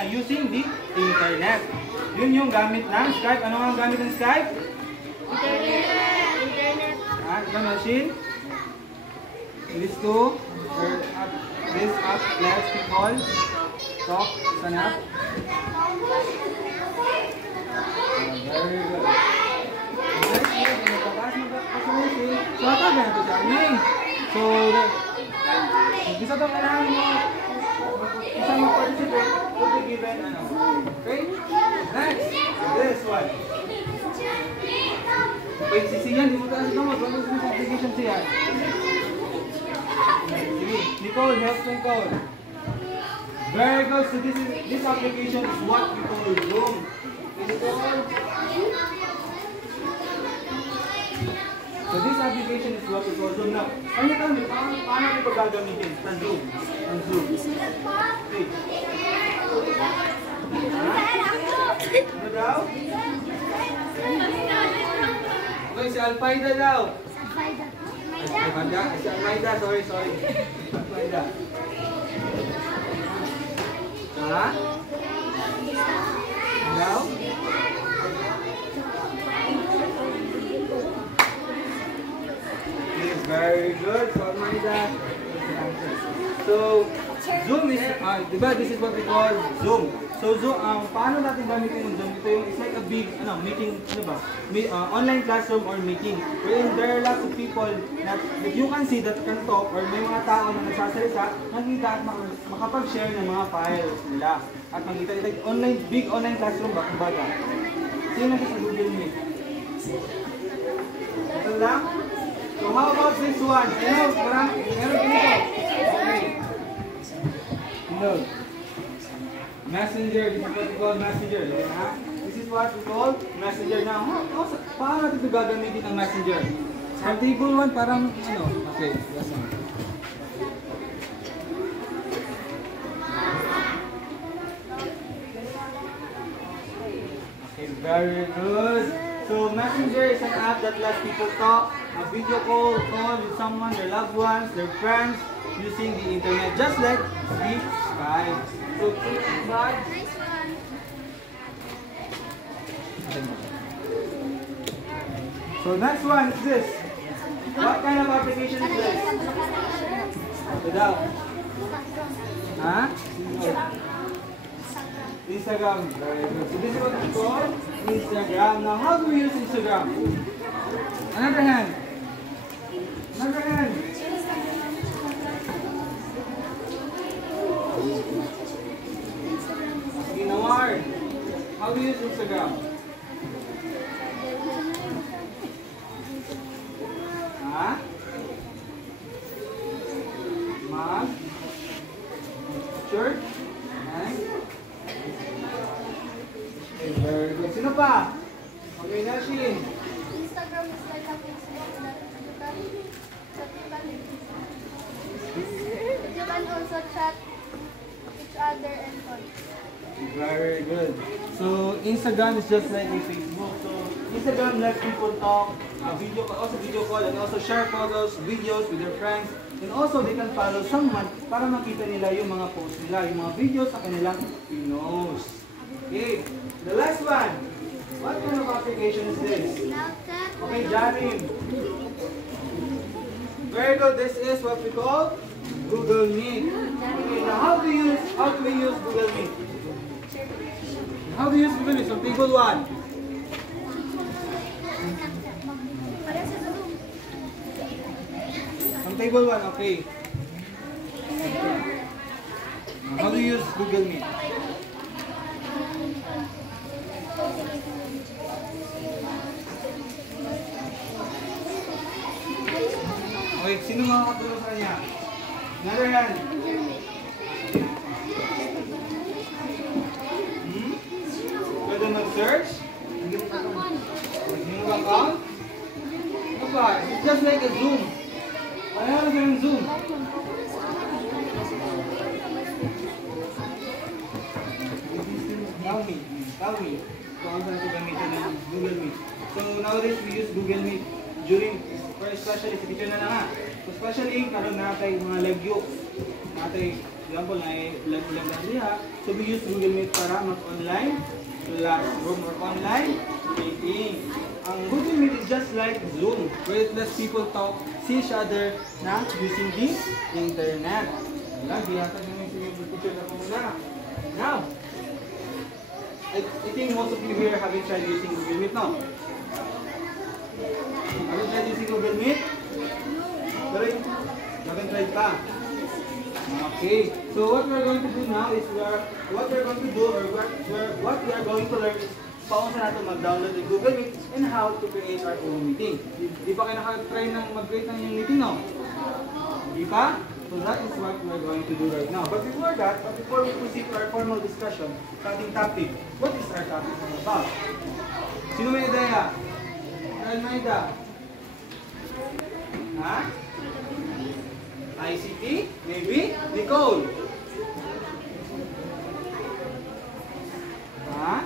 na using the internet. Yun yung gamit ng Skype. Ano ang gamit ng Skype? Internet. The machine. This app lets people talk. Sana. Very good. So, bisa itong kailangan mo isang participant will be given ano. Okay? Next, this one. Wait, si Sian, di mo taas ito mo. Ano sa application siya? Sige, Nicole, help Nicole. Very good. So this application is what we call Zoom. So this application is what we call Zoom. Now, paano ito gagamitin? Sa Zoom. Ang Zoom. Okay. Ano daw? Okay, si Alpaida daw. Alpaida? Si Alpaida, sorry. Alpaida. Ha? Daw? Very good. So, Alpaida. So, Zoom is, diba, this is what we call Zoom. So, paano natin gamitin yung Zoom? Ito yung, it's like a big, meeting, ano ba? Online classroom or meeting. Wherein there are lots of people that you can see that can talk or may mga tao na nagsasalita, nakita at makapag-share ng mga files nila. At makita, like big online classroom ba? Kumbaga. Sino sa Google Meet? Ito lang? So, how about this one? Meron dito. Okay. No. Messenger, this is what we call Messenger. This is what we call Messenger. Now, paano natin ito gagamitin ang Messenger? Sa table 1, parang, okay, that's one. Okay, very good. So, Messenger is an app that lets people talk, a video call with someone, their loved ones, their friends, using the internet, just like the Skype. So, so next one is this. What kind of application is this? Without. Huh? Instagram. Very good. So this is what we call Instagram. Now, how do we use Instagram? Another hand. Another hand. Nawar, how do you use Instagram? Ha? Mag? Church? Okay, very good. Sino pa? Okay, Nashin. Instagram is like a Facebook that you can also chat each other and call. Very good. So Instagram is just like a Facebook. So Instagram lets people talk, video call, and also share photos, videos with their friends. And also they can follow someone para makita nila yung mga posts nila, yung mga videos sa kanilang pinos. Okay, the last one. What kind of application is this? Okay, Jarim. Very good. This is what we call Google Meet. Okay, now how do we use Google Meet? How do you use Google Meet? So table 1. From table 1, okay. How do you use Google Meet? Okay, sino makakatulong sa kanya? Another hand. Pwede mag-search? Hindi mo account? Ano ba? It's just like a Zoom. Ano ba yung Zoom? Tell me. Kung ano ito gamitin ng Google Meet. So nowadays we use Google Meet during, especially sa teacher na nga. So especially karon natay mga lagyo. Natay example na ilang diha. So we use Google Meet para mag-online classroom or online meeting. Ang Google Meet is just like Zoom, where it lets people talk, see each other na using the internet. Wala, di yata naman yung picture na po muna. Now, I think most of you here haven't tried using Google Meet now. Haven't tried using Google Meet? Pero haven't tried pa. Okay, so what we're going to do now is what we are going to learn is paano sa natin mag-download yung Google Meet and how to create our own meeting. Di pa kayo naka-try ng mag-create ng yung meeting, no? Di pa? So that is what we're going to do right now. But before we proceed to our formal discussion sa ating topic, what is our topic all about? Sino may ideya? Almeida? Ha? ICT? Maybe? Nicole? Ha?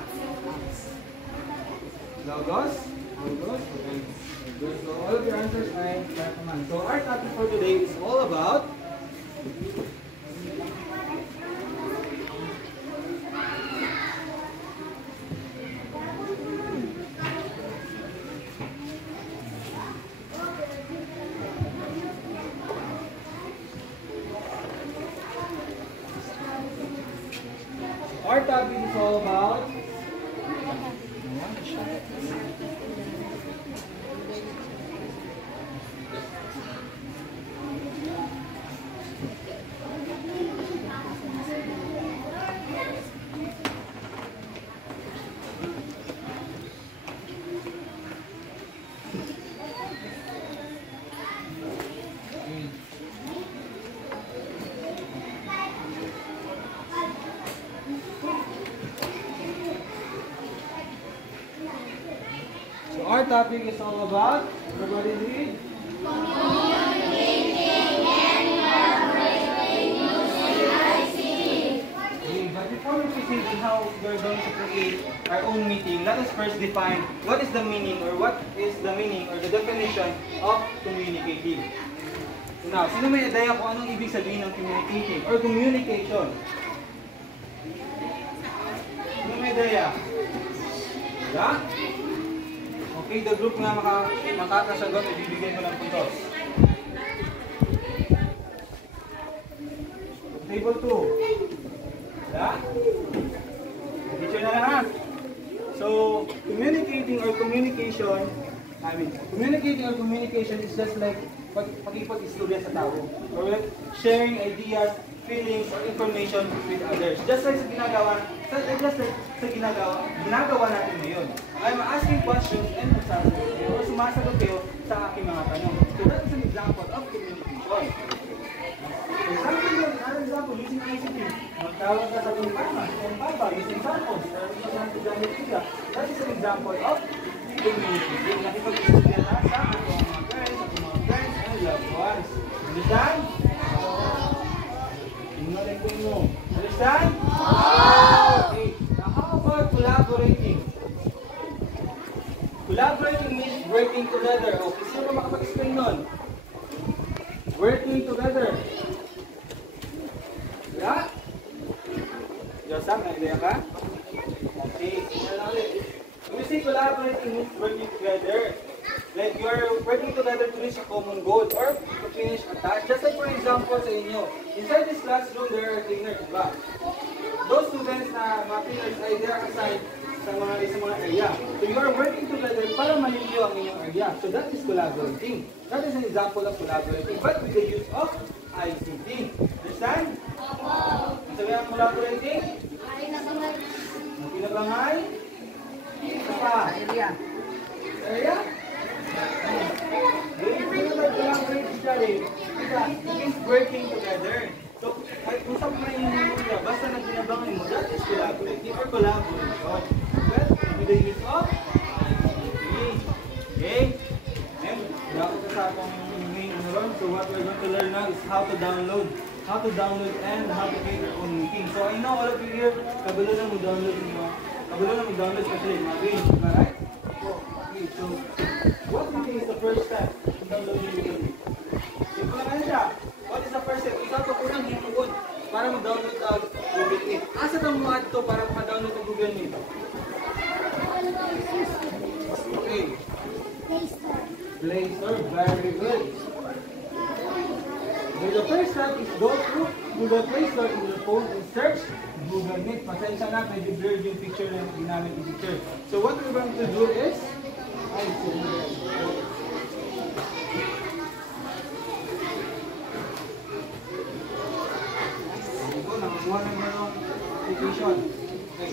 Logos? Logos? Okay. So all of your answers are correct naman. So our topic for today is all about our topic is all about, everybody read? Communicating and collaborating using ICT. Okay, but before we proceed to how we're going to create our own meeting, let us first define what is the meaning or the definition of communicating. So now, sino may idea kung anong ibig sabihin ng communicating or communication? Sino may idea? Yeah? Okay, the group na makakasagot, ibibigay ko ng puntos. Table 2. Yeah? Teacher na lahat. So, communicating or communication is just like pakipag-istorya sa tao. Or like sharing ideas, feelings, or information with others. Just like sa ginagawa natin ngayon. I'm asking questions and sumasagot kayo sa aking mga tanong. So that is an example of communication. For example, using ICT, magtawag ka sa kumpama, using samples, that is an example of communication. Nakipag-istorya na sa ating mga friends, and loved ones. Understand? Understand? Okay. Now how about collaborating? Collaborating means working together. Okay, sino ba makapag-explain nun? Working together. Yeah? Joseph, na-idea ka? Okay, when you say collaborating means working together. Like you are working together to reach a common goal or to finish a task. Just like for example sa inyo, inside this classroom there are cleaners, diba? Those students na mga cleaners ay they are assigned sa mga area. So you are working together para maliliyo ang inyong area. So that is collaborating. That is an example of collaborating, but with the use of ICT. Understand? Ang sabi ang collaborating? Pinabangay? Isa pa? Area? It is working together. So, kung sa mga yung basta na ginabangan mo, that is collaborating or collaboration. Well, with the use of ICT. Okay? And, wala ko sa akong main so what we're going to learn now is how to download and how to create your own meeting. So, I know all of you here, kabalo na mag-download especially mga games, right? Okay, so, what do you think is the first step in downloading Google Meet? Simple naman siya. What is the first step? Ikaw ito unang himugon para para mag-download ang Google Meet. Asa tang mo add to para maka-download ang Google Meet? Okay. Play Store, very good. So the first step is go to Google Play Store in your phone and search Google Meet. Pasensya na, medyo blurred yung picture na ginamit yung picture. So what we're going to do is, nakakuha na yung application. Okay.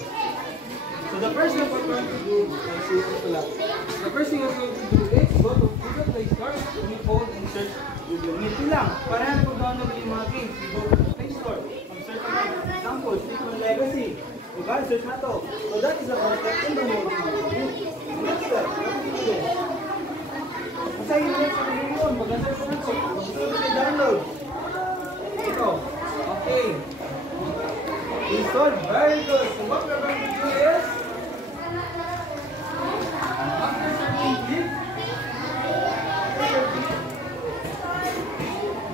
So the first thing we're going to do, the first thing we're going to do is go to Google Play Store on your phone and search Google Meet. Ito lang, para na pag-download yung mga games, you go to the Play Store, mag-search natin, for example, Secret Legacy. Diba? Search na to. So that is the first step in downloading Google Meet. Next step, what do you do? Basta yung next step yung yun, mag-search na to. Download. Ito. Okay. Install, very good. So what we're going to do is, after searching click,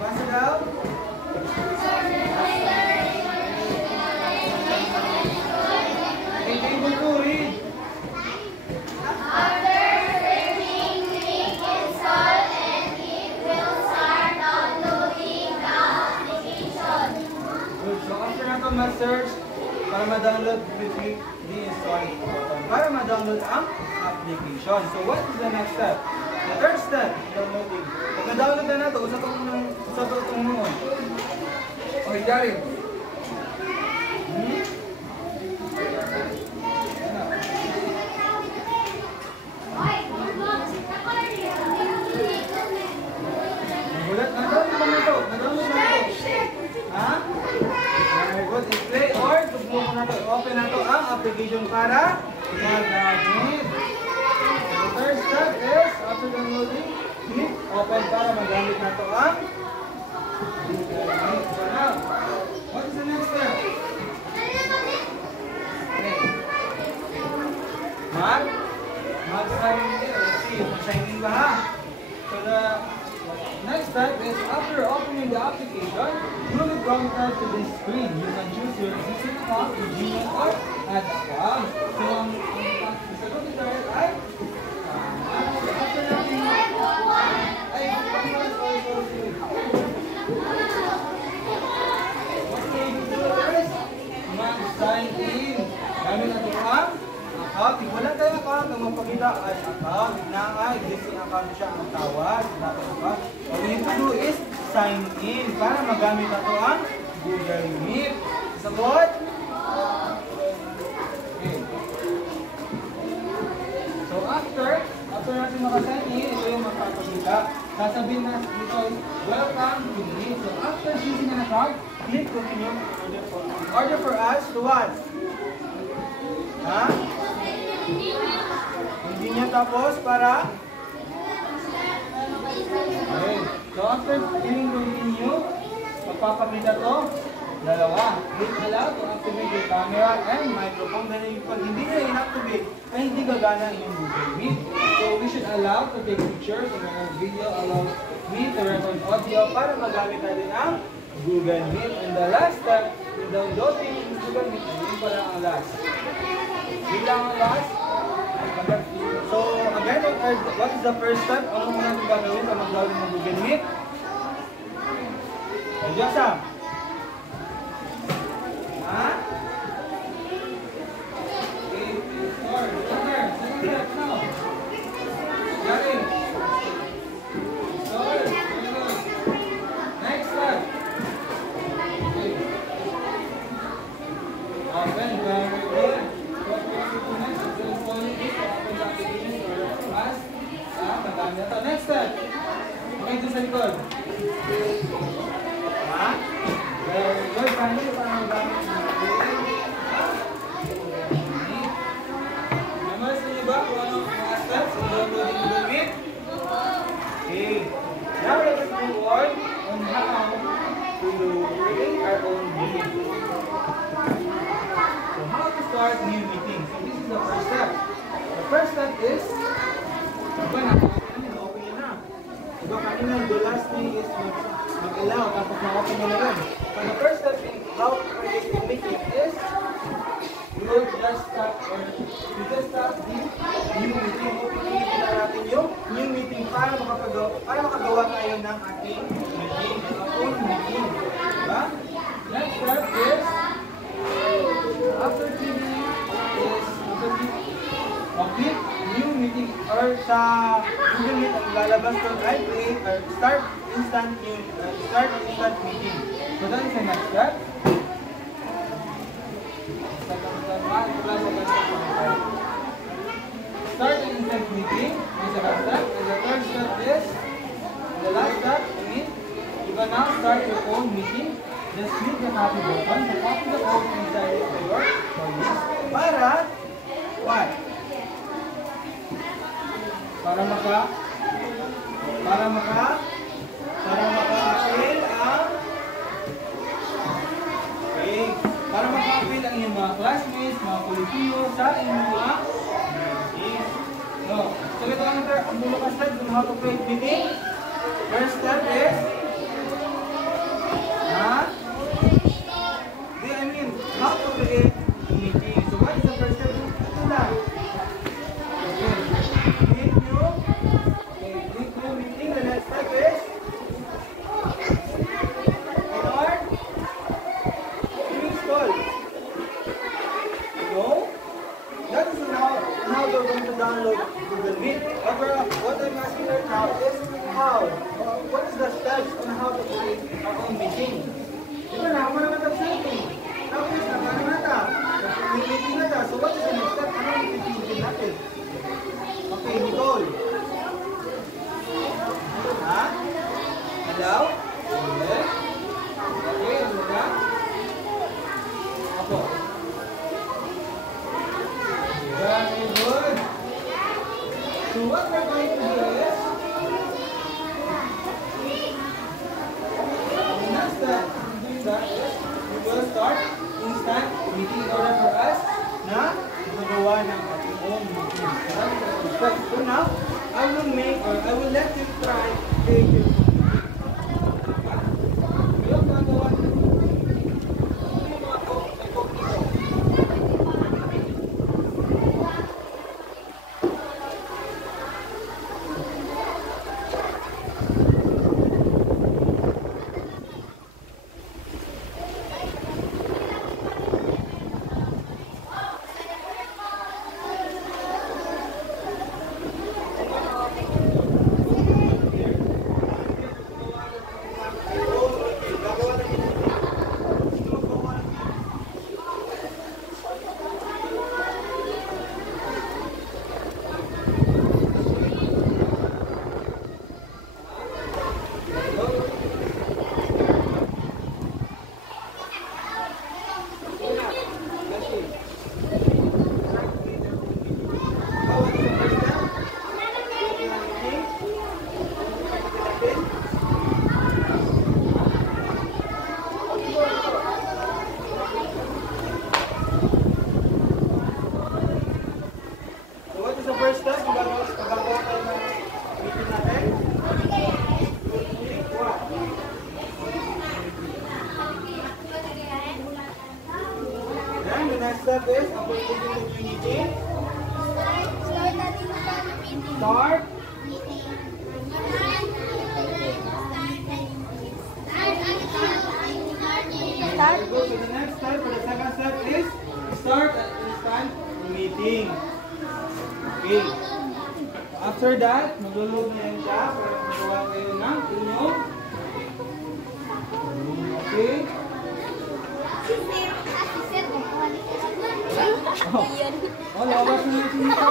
pass it out. And able to read. After searching, click install and it will start downloading the application. Good. So after natin ma-search, para ma-download, click the install button. Para ma-download ang application. So what is the next step? The third step, downloading. Pag na-download na natin, usap itong mo. Okay, Darin. Nagulat? Na-download ba na ito? Na-download na ito? Ha? Very good. I-play or tugmo mo na ito. Open na ito ang application para magamit. The third step is, after downloading, click open para magamit na ito ang Google Meet. So now, what is the next step? Okay. Mag-sign in. Let's see, mag-sign in ba ha? So the next step is, after opening the application, you will come to this screen. You can choose your existing account, your Gmail, or add account. So ang sagot ito ay after natin mag-sign in. Gamit natin ang account. Kung wala tayo account, ang mapakita ay account. Na nga, existing account siya ang tawag. What we need to do is sign in para magamit nato ang Google Meet. Sagot? Okay. So after natin makasign in, ito yung magpapakita. Sasabihin na dito, welcome to me. So after choosing an account, click continue. Order for us to what? Ha? Hindi niya tapos para? Okay. So after clicking continue, magpapakita to dalawa. Click allow to activate your camera and microphone. Dahil pag hindi na inactivate, ay hindi gagana yung Google Meet. So we should allow to take pictures and video, allow me to record audio para magamit natin ang Google Meet. And the last step, yung downloading Google Meet, yun pala ang last. Yun lang ang last. So again, what is the first step? Ano muna natin gagawin para mag-download ng Google Meet? Diyosa! Ha? Okay, start. Second step now. Galing. Start. Next step. Okay. Open. Very good. What we have to do next is to open the application for us. Madami na ito. Next step. Okay, dito sa likod. Ha? Very good. Finally, parang magamit na natin. Namas niyo ba kung anong mga steps in downloading Google Meet? Okay. Now let us move on how to create our own meeting. So how to start new meeting? So this is the first step. The first step is, diba na-open nyo na. Diba kanina, the last thing is mag-allow, tapos na-open nyo na yun. So the first step how create a meeting is we will just start the new meeting. Pipilitin na natin yung new meeting para makagawa tayo ng ating meeting, ang own meeting. Diba? Next step is after complete new meeting or sa Google Meet ang lalabas ko ay create or start instant meeting. So that is the next step. Start an instant meeting is the last step, and the third step is the last step. You can now start your own meeting. Just click the copy button to copy the code inside your list para what? Para maka-appeal ang inyong mga classmates, mga kolektibo sa inyong mga meetings. So ito ang mula ka step kung how to create meeting. First step is how to create meeting. So what is the first step? Ito lang. Create new meeting. The next step is install. No? That is how we're going to download Google Meet. What I'm asking right now is how. What is the steps on how to create our own meeting? Diba na, ako naman tapos tapos nagano na ta. Meeting na ta. So what is the next step? Ano ang meeting natin? Okay, Nicole. Ha? Hello? Okay. Okay, ano ka? Ako. Very good. So what we're going to do is the next step doing that is we will start instant meeting in order for us na magawa ng ating own meeting. So now, I will let you try create your own step is upon clicking the new meeting. Start. Go to the next step. For the second step is start an instant meeting. Okay. After that, maglulog na yan siya para magawa kayo ng inyong. Okay. Lawas na natin ito.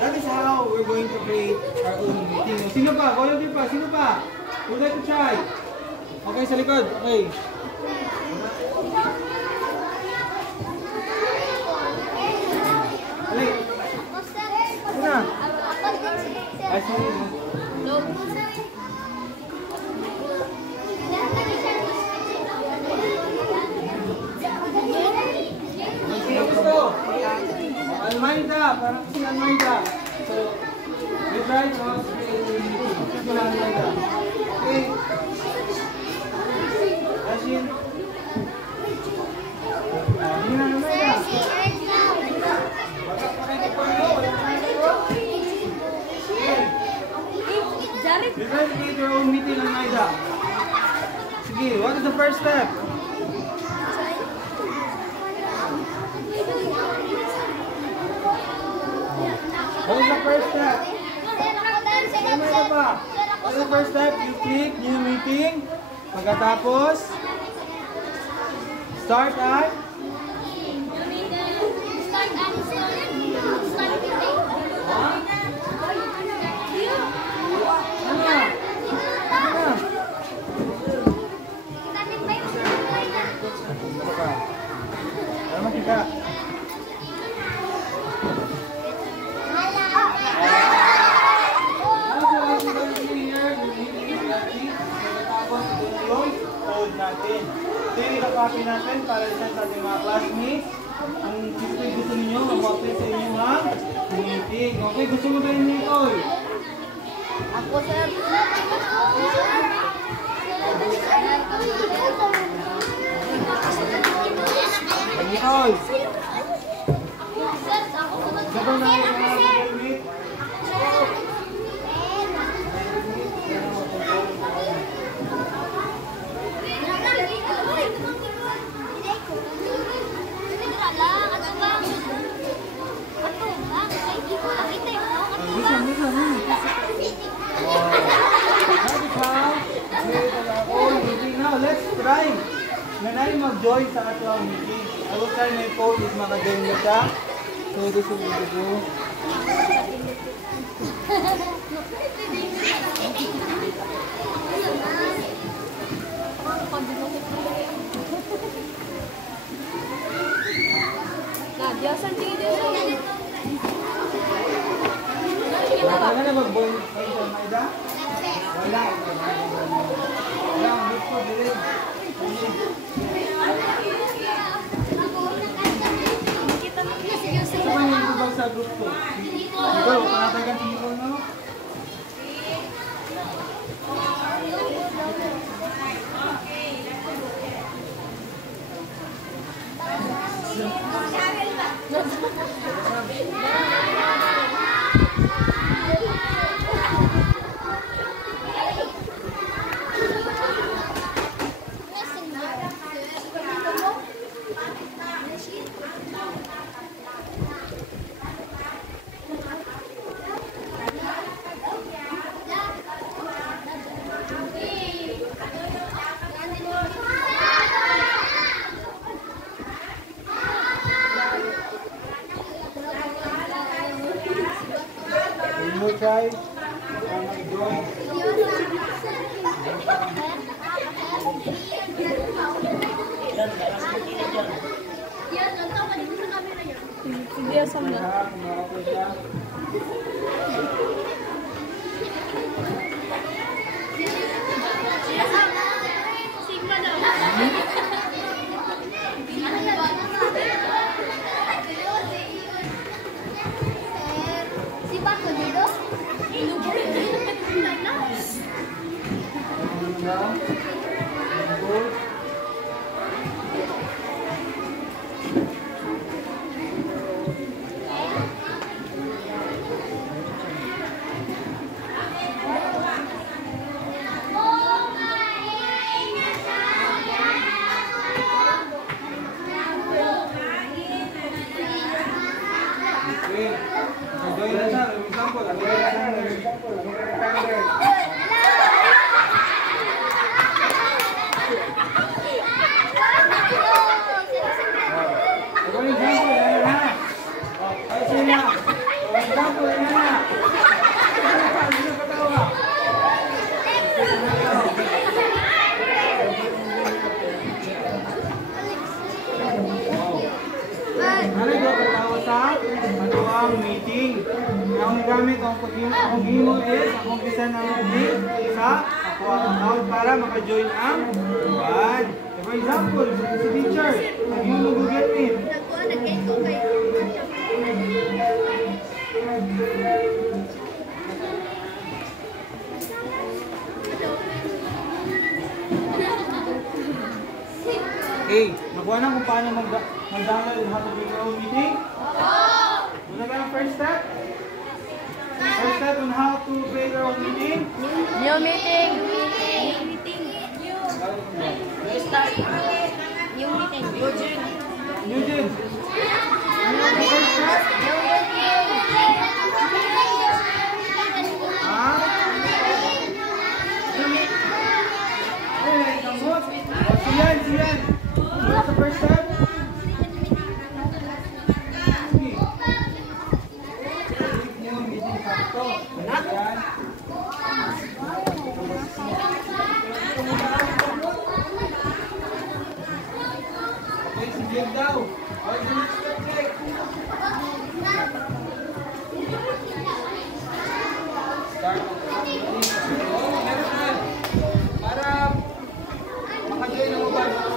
That is how we're going to create our own meeting. Sino pa? Volunteer pa? Sino pa? Would like to try? Okay, sa likod. Okay. Alay. Sino na? Ay, sorry. Almeida, parang si Almeida. So, we try to create a meeting. Okay. Let's machine? Hindi na naman Sir, na. si Earth now. Wala pa rin ito nyo. Wala pa rin ito. Jared. You try to create your own meeting on Maida. Sige, what is the first step? What is the first step? Ano ito pa? What is the first step? You click new meeting. Pagkatapos, start at ano? Ano? Ano ka? Ano makita? Code natin. So yung ika-copy natin para isa sa ating mga classmates. Kung gusto ninyo, mag-copy sa inyong meeting. Okay, gusto mo ba yung Nicole? Ako, sir. Nicole! Sir, ako Sabi na yung mga classmates. Now, let's try. Nanay mag-join sa ating meeting. I will try my phone if maka-join mo siya. So, this is what to do. Wala ka na mag-join sa Maida? Wala. Wala ang gusto din. Saan ba yung ibang sa group ko? Ikaw, panatagan si Nicole na? Mo try mag-join. Sige, sama. Sigma daw. Si Paco dito? Join na siya. Example. Meeting. Ang gamit ang pag-imo is ang umpisa ng meeting sa ako ang account para maka-join ang band. For example, si teacher, nag-imo Google Meet. Nag-get ko kay mag-download on how to make your own meeting? Ano ba ang first step? First step on how to create your own meeting? New meeting. New meeting. Eugene. First step? Ah? Hey, kamot. Siyan. What's the first step? New meeting sakto. Ayan. Okay, sige daw. What's the next step, Jake? Start the meeting. Oh, next one. Para makajoin ang mobile.